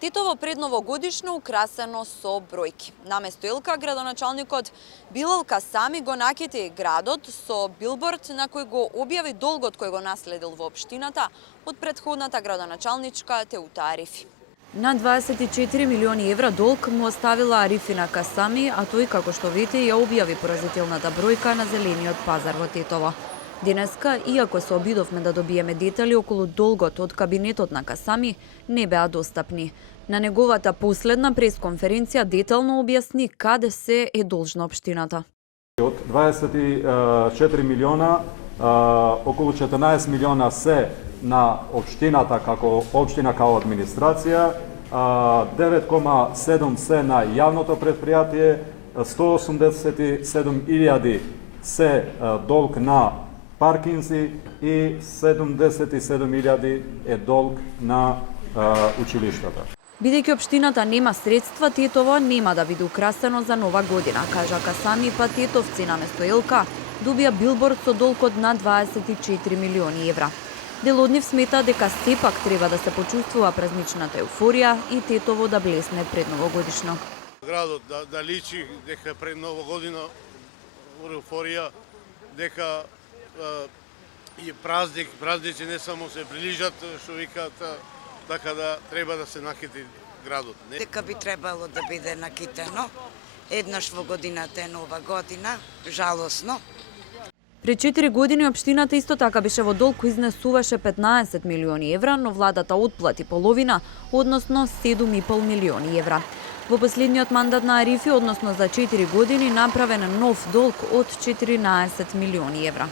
Титово предновогодишно украсено со бројки. Наместо Илка, градоначалникот Билал Касами го накити градот со билборд на кој го објави долгот кој го наследил во општината од претходната градоначалничка Теута Арифи. На 24 милиони евра долг му оставила Арифина Касами, а тој, како што видите, ја објави поразителната бројка на зелениот пазар во Титово. Денеска, иако се обидовме да добиеме детали околу долгот од кабинетот на Касами, не беа достапни. На неговата последна пресконференција детално објасни каде се е должна општината. Од 24 милиона, околу 14 милиона се на општината како општина као администрација, 9,7 се на јавното предпријатие, 187.000 се долг на паркинзи и 77.000 е долг на училиштата. Бидејќи општината нема средства, Титово нема да биде украсено за нова година, кажа Касами, па тетовци наместо Елка добија билборд со долг од на 24 милиони евра. Дел од нив смета дека сепак треба да се почувствува празничната еуфорија и Титово да блесне пред новогодишно. Градот да личи дека пред нова година еуфорија, дека и празници не само се прилижат, што викаат, така да треба да се накити градот. Дека би требало да биде накитено. Еднаш во годината е нова година, жалосно. Пред 4 години општината исто така беше во долг кој изнесуваше 15 милиони евра, но владата отплати половина, односно 7,5 милиони евра. Во последниот мандат на Арифи, односно за 4 години, направен нов долг од 14 милиони евра.